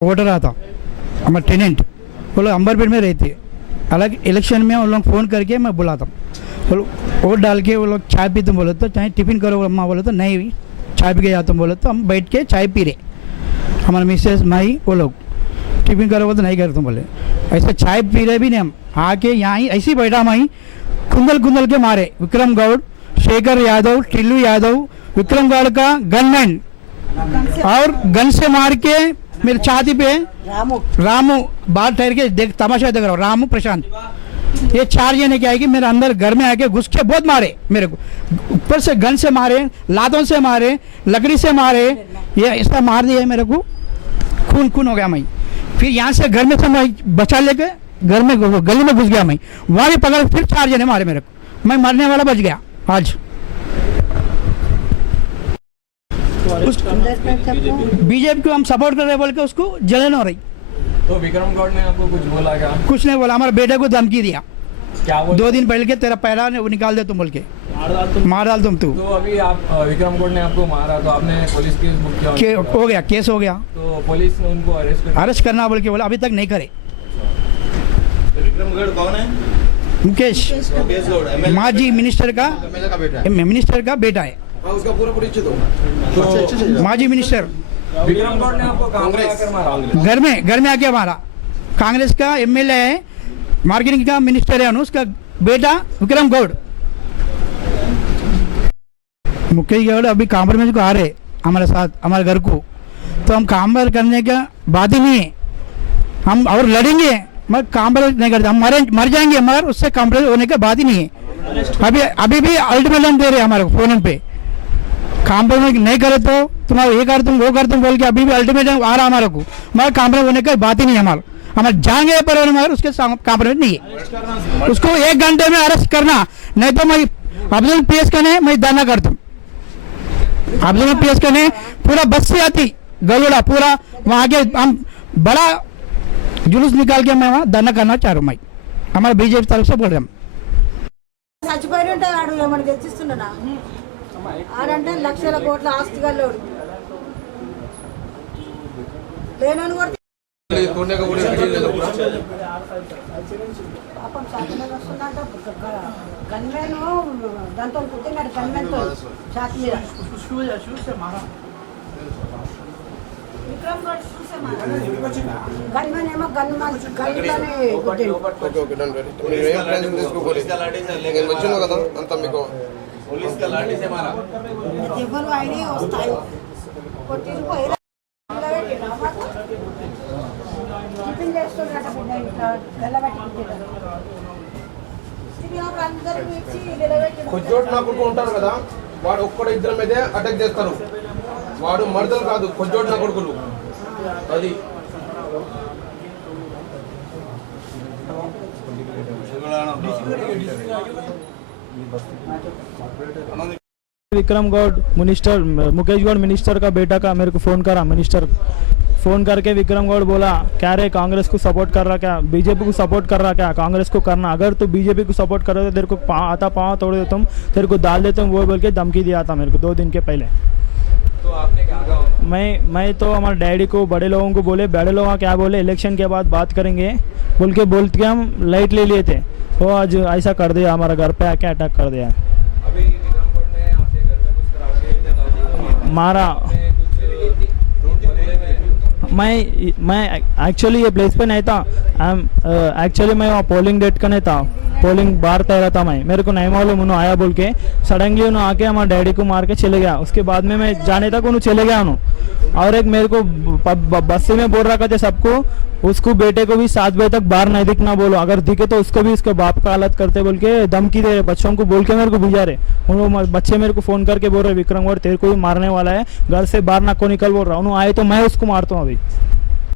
Voter रहा था हमारा टेनेंट, वो लोग अंबरपेट में रहते। अलग इलेक्शन में उन लोग फ़ोन करके मैं बुलाता हूँ, वो लोग वोट डाल के वो लोग चाय पीते बोले तो चाहे टिफ़िन करो अम्मा बोले तो नहीं चाय पी के जाता हूँ बोले तो हम बैठ के चाय पी रहे, हमारे मिसेस माई वो लोग टिफ़िन करो तो नहीं करता बोले। ऐसे चाय पी रहे भी नहीं हम, आके यहाँ ही ऐसे ही बैठा माई कुंदल कुंदल के मारे विक्रम गौड़, शेखर यादव, टिल्लू यादव, विक्रम गौड़ का गनमैन और गन से मार के मेरे छाती पे रामू बाहर ठहर के देख तमाशा देख रहा हूँ, रामू प्रशांत ये चार जने क्या है कि मेरे अंदर घर में आके घुस के बहुत मारे मेरे को, ऊपर से गन से मारे, लातों से मारे, लकड़ी से मारे, ये ऐसा मार दिया मेरे को, खून खून हो गया मैं। फिर यहाँ से घर में से मैं बचा लेके घर में गली में घुस गया मैं, वहाँ भी पकड़ फिर चार जने मारे मेरे को, मैं मरने वाला बच गया आज। बीजेपी को हम सपोर्ट कर रहे बोल के उसको जलन हो रही। तो विक्रम गौड़ ने आपको कुछ बोला क्या? कुछ नहीं बोला, हमारे बेटे को धमकी दिया क्या बोला? 2 दिन पहले के तेरा पैरा ने वो निकाल दे तुम बोल के मार डाल तुम तू। तो अभी आप विक्रम गौड़ ने आपको मारा तो आपने पुलिस केस बुक किया? हो गया, केस हो गया। तो पुलिस ने उनको अरेस्ट करना बोल के बोला, अभी तक नहीं करे। तो विक्रम गौड़ कौन है? मुकेश गौड़ माजी मिनिस्टर का बेटा है। उसका पूरा परिचय दो। तो माजी मिनिस्टर विक्रम गौड़ ने आपको कांग्रेस मारा? घर में आके मारा। कांग्रेस का एमएलए है, मार्केटिंग का मिनिस्टर है, उसका बेटा विक्रम गौड़। मुकेश गौड़ अभी कॉम्प्रोमाइज को आ रहे हमारे साथ, हमारे घर को, तो हम कॉम्प्रोमाइज करने का बात ही नहीं है। हम और लड़ेंगे मगर कॉम्प्रोमाइज नहीं करते, हम मर जाएंगे मगर उससे कॉम्प्रोमाइज होने का बात ही नहीं है। अभी भी अल्टीमेटम दे रहे हमारे फोन पे, कॉम्प्रोमाइज नहीं करे तो तुम्हारा ये कर तुम वो कर तुम बोल के अभी भी अल्टीमेटम आ रहा हमारे को, मगर कॉम्प्रोमाइज होने का बात ही नहीं है। हमारे जाएंगे पर मगर उसके कॉम्प्रोमाइज नहीं है। उसको 1 घंटे में अरेस्ट करना, नहीं तो मैं अब्दुल पेश करने मैं दाना करता हूँ। अब्दुल पेश करने पूरा बस से आती गलोड़ा पूरा वहाँ के हम बड़ा जुलूस निकाल के मैं वहाँ दाना करना चाह रहा हूँ। मैं हमारे बीजेपी तरफ से बोल रहे हम చచ్చిపోయి ఉంటే ఆడు ఏమన్నా తెచ్చిస్తున్నా ఆడంటే లక్షల కోట్ల ఆస్తి గల్లోడు లేనని కూడా పాపం సాధన వస్తుందంట గన్మెన్ దాంతో కుట్టినాడు గన్మెన్తో ఛాతి మీద విక్రమ్ గౌడ్ చూసే గన్మెన్ ఏమో గన్లోనే ఎవరు అయినా వస్తాయి కొట్టిరు పోయి టిఫిన్ చేస్తున్నట బిడ్డ ఇట్లా గల్లబెట్టి అందరూ ఇచ్చి కొజ్జోట్ నా కొడుకు ఉంటారు కదా, వాడు ఒక్కడు ఇద్దరి మీదే అటాక్ చేస్తారు. వాడు మర్దలు కాదు, కొజ్జోట్ నా కొడుకులు. అది विक्रम गौड़ मिनिस्टर, मुकेश गौड़ मिनिस्टर का बेटा का मेरे को फ़ोन करा, मिनिस्टर फ़ोन करके विक्रम गौड़ बोला क्या रे कांग्रेस को सपोर्ट कर रहा, क्या बीजेपी को सपोर्ट कर रहा, क्या कांग्रेस को करना, अगर तू बीजेपी को सपोर्ट कर रहा तो तेरे को पाँव तोड़ देता हूँ, तेरे को डाल देता हूँ, वो बोल के धमकी दिया था मेरे को 2 दिन के पहले। तो आपने क्या कहा? मैं तो हमारे डैडी को, बड़े लोगों को बोले, बड़े लोग क्या बोले इलेक्शन के बाद बात करेंगे बोल के हम लाइट ले लिए थे, वो आज ऐसा कर दिया, हमारा घर पे आके अटैक कर दिया। अभी विक्रम गौड़ ने आपके घर में घुस कर मारा। मैं एक्चुअली ये प्लेस पे नहीं था, एक्चुअली मैं वहाँ पोलिंग डेट का नहीं था, पोलिंग बाहर तैयार था। मेरे को नहीं मालूम उन्होंने आया बोल के, सडनली उन्होंने आके हमारे डैडी को मार के चले गया। उसके बाद में मैं जाने तक उन्होंने चले गया उन्होंने, और एक मेरे को बस में बोल रखा था सबको, उसको बेटे को भी 7 बजे तक बाहर नहीं दिखना बोलो, अगर दिखे तो उसको भी उसके बाप का हालत करते बोल के धमकी दे रहे, बच्चों को बोल के मेरे को भिजा रहे। उन बच्चे मेरे को फ़ोन करके बोल रहे विक्रम गौड़ तेरे को भी मारने वाला है, घर से बाहर ना को निकल बोल रहा। उन्होंने आए तो मैं उसको मारता हूँ अभी।